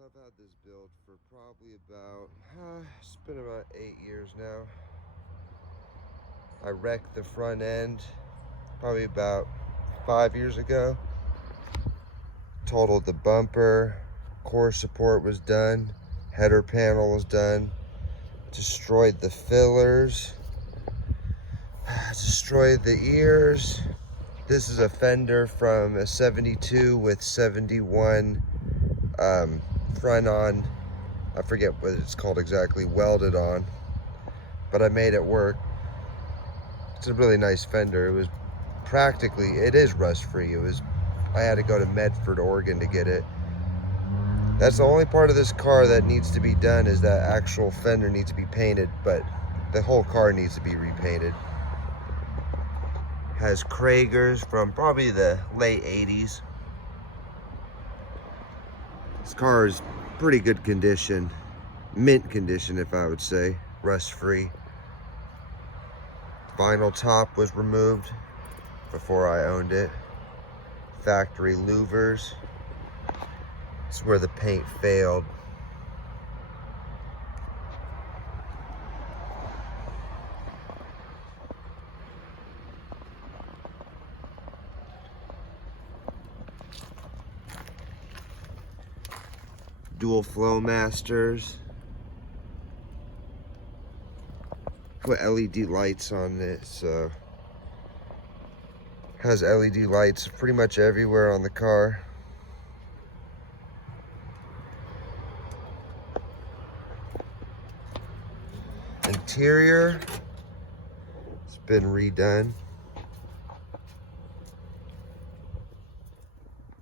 So I've had this build for probably about, it's been about 8 years now. I wrecked the front end probably about 5 years ago. Totaled the bumper, core support was done, header panel was done, destroyed the fillers, destroyed the ears. This is a fender from a 72 with 71 front on, I forget what it's called exactly, welded on, but I made it work. It's a really nice fender. It was practically, it is rust free. I had to go to Medford, Oregon to get it. That's the only part of this car that needs to be done, is that actual fender needs to be painted, but the whole car needs to be repainted. Has Kragers from probably the late 80s. This car is pretty good condition, mint condition if I would say, rust free. Vinyl top was removed before I owned it. Factory louvers. It's where the paint failed. Dual flow masters. Put LED lights on it, so has LED lights pretty much everywhere on the car. Interior, it's been redone.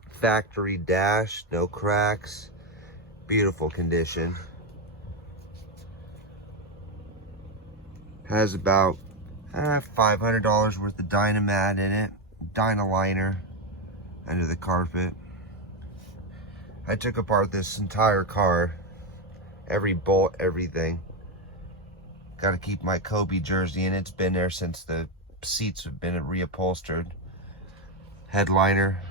Factory dash, no cracks, beautiful condition. Has about $500 worth of Dynamat in it, Dynaliner under the carpet. I took apart this entire car, every bolt, everything. Got to keep my Coupe jersey in. It's been there since the seats have been reupholstered. Headliner.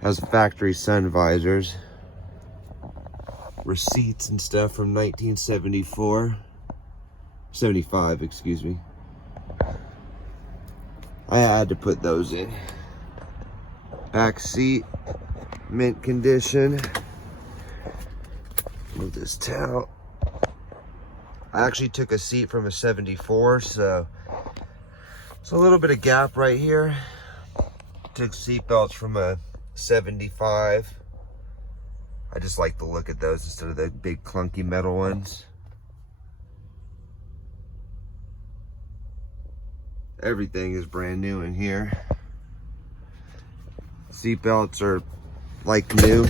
Has factory sun visors. Receipts and stuff from 1974. 75, excuse me. I had to put those in. Back seat, mint condition. Move this towel. I actually took a seat from a 74, so it's a little bit of gap right here. Took seat belts from a 75. I just like the look at those instead of the big clunky metal ones. Everything is brand new in here. Seat belts are like new.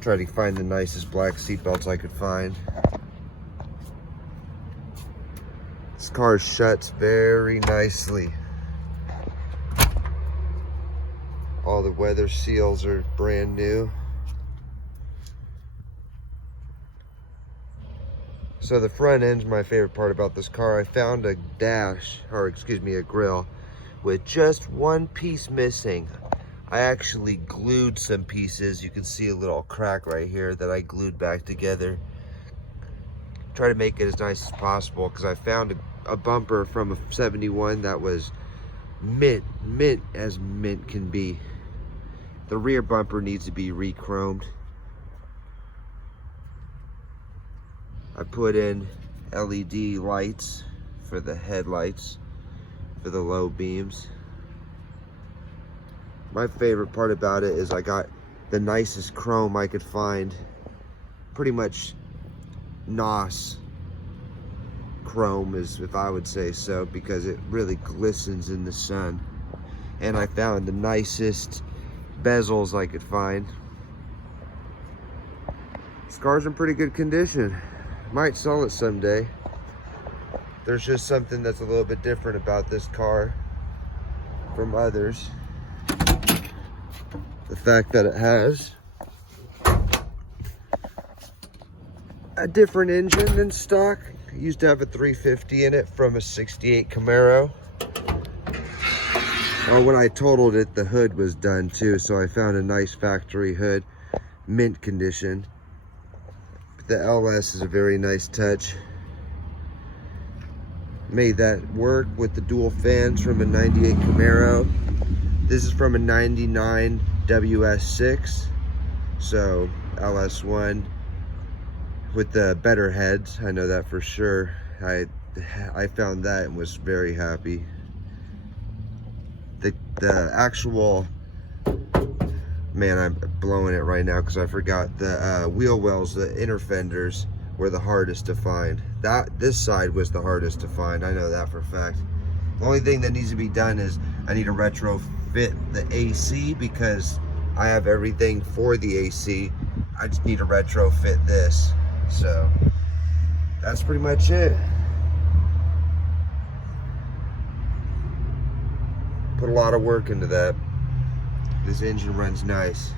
Try to find the nicest black seat belts I could find. This car shuts very nicely. All the weather seals are brand new. So the front end's my favorite part about this car. I found a dash, or excuse me, a grill with just one piece missing. I actually glued some pieces. You can see a little crack right here that I glued back together. Try to make it as nice as possible, because I found a bumper from a 71 that was mint as mint can be. The rear bumper needs to be re-chromed. I put in LED lights for the headlights, for the low beams. My favorite part about it is I got the nicest chrome I could find. Pretty much NOS chrome, is if I would say so, because it really glistens in the sun. And I found the nicest bezels I could find. This car's in pretty good condition. Might sell it someday. There's just something that's a little bit different about this car from others. The fact that it has a different engine than stock. It used to have a 350 in it from a 68 Camaro. When I totaled it, the hood was done too, so I found a nice factory hood, mint condition. The LS is a very nice touch. Made that work with the dual fans from a 98 Camaro. This is from a 99 WS6, so LS1 with the better heads. I know that for sure. I found that and was very happy. The actual, man, I'm blowing it right now because I forgot the wheel wells, the inner fenders were the hardest to find. This side was the hardest to find. I know that for a fact. The only thing that needs to be done is I need to retrofit the AC because I have everything for the AC. I just need to retrofit this. So that's pretty much it. Put a lot of work into that. This engine runs nice.